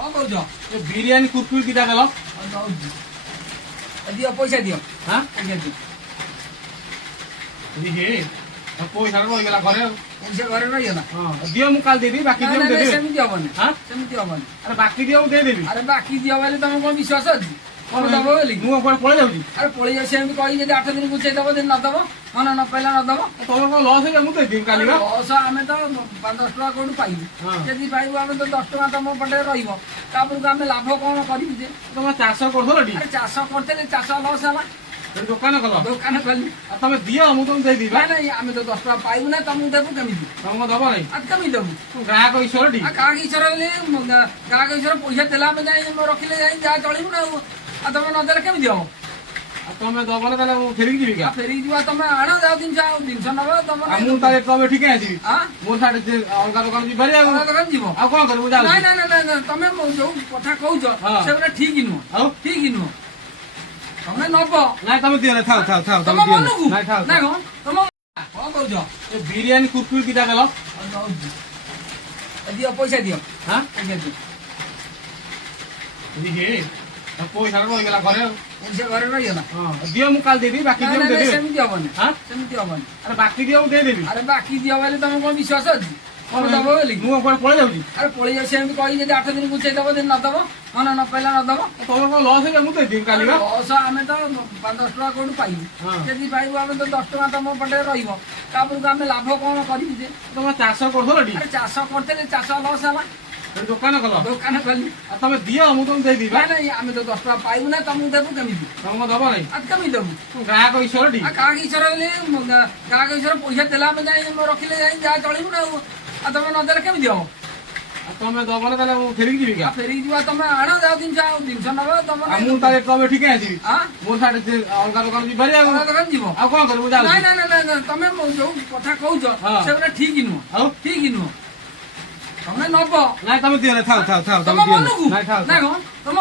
कौन कौच बिरियानी कुरकुरी दिटा देल दियो पैसा दियो हाँ पैसा दियो पैसा रहीगला घरे पैसा घरे रहीगला दियो मु काल देबी बाकी दियो देबी सेमती हबनी हाँ सेमती हबनी अरे बाकी दियो दे देबी अरे बाकी दियो बोले तुम कौन विश्वास अछि कौन दब बोली मु पळे जाउची अरे पळी जाऊ सेमती कहि जे 8 दिन गुछे दब दिन न दब मन न पहिला न दब तोर को लॉस है मु दे देबी काली का लॉस आमे तो 5-10 टका कोन पाइबु यदि पाइबु आमे तो 10 टका तम पटे रहिबो तापर आमे लाभ कोन करिबु जे तुम चाष करथलटी अरे चाष करते चाष लॉस हला दुकान कल दुकान खोली तुम दियो मु तुम दे देबी नहीं आमे तो 10 टका पाइबु ना तुम देबु केमिति तुम दब नहीं आज कमी देबु ग्राहक ईश्वरटी गाग ईश्वर गाग ईश्वर पैसा देला में जाई रखिले जाई जा चलिबु ना आ तुम न देले केमिति हो तुम दब ना ताले मु फेरी जीवी का फेरी जीवा तुम आना जाओ दिन नब तुम मु ताले तुम ठीक आसीबी हां मो साडे अलगा दुकान जी भरी आ दुकान जीवो आ कोन करू जा नहीं नहीं नहीं तुम जो कथा कहउछ सेबरा ठीक नुह आउ ठीक नुह तुम नब ना तुम दियो ना थाओ थाओ थाओ तुम तुम दियो मनकु ना थाओ ना कौन तुम कौन कहउछ बिरियानी कुरकुरी दिटा देल दियो पैसा दियो हाँ पैसा दियो पैसा रहीगला घरे पैसा घरे रहीगला दियो मु काल देबी बाकी दियो देबी सेमती हबनी हाँ सेमती हबनी अरे बाकी दियो दे देबी अरे बाकी दियो बोले तुम कौन विश्वास अछि कौन दब बोली मु पळे जाउची अरे पळी जाऊ सेमती कहि जे 8 दिन गुछे दब दिन न दब मन न पहिला न दब तोर को लॉस है मु दे देबी काली का लॉस आमे तो 5-10 टका कोन पाइबु यदि पाइबु आमे तो 10 टका तम पटे रहिबो तापर आमे लाभ कोन करिबु जे तुम चाष करथलटी अरे चाष करते चाष लॉस हला दुकान कल दुकान खोली तुम दियो मु तुम दे देबी नहीं आमे तो 10 टका पाइबु ना तुम देबु केमिति तुम दब नहीं आज कमी देबु ग्राहक ईश्वरटी गाग ईश्वर गाग ईश्वर पैसा देला में जाई रखिले जाई जा चलिबु ना आ तुम न देले केमिति हो तुम दब ना ताले मु फेरी जीवी का फेरी जीवा तुम आना जाओ दिन नब तुम मु ताले तुम ठीक आसीबी हां मो साडे अलगा दुकान जी भरी आ दुकान जीवो आ कोन करू जा नहीं नहीं नहीं तुम जो कथा कहउछ सेबरा ठीक नुह आउ ठीक नुह तुम नब ना तुम दियो ना थाओ थाओ थाओ तुम तुम दियो मनकु ना थाओ ना कौन तुम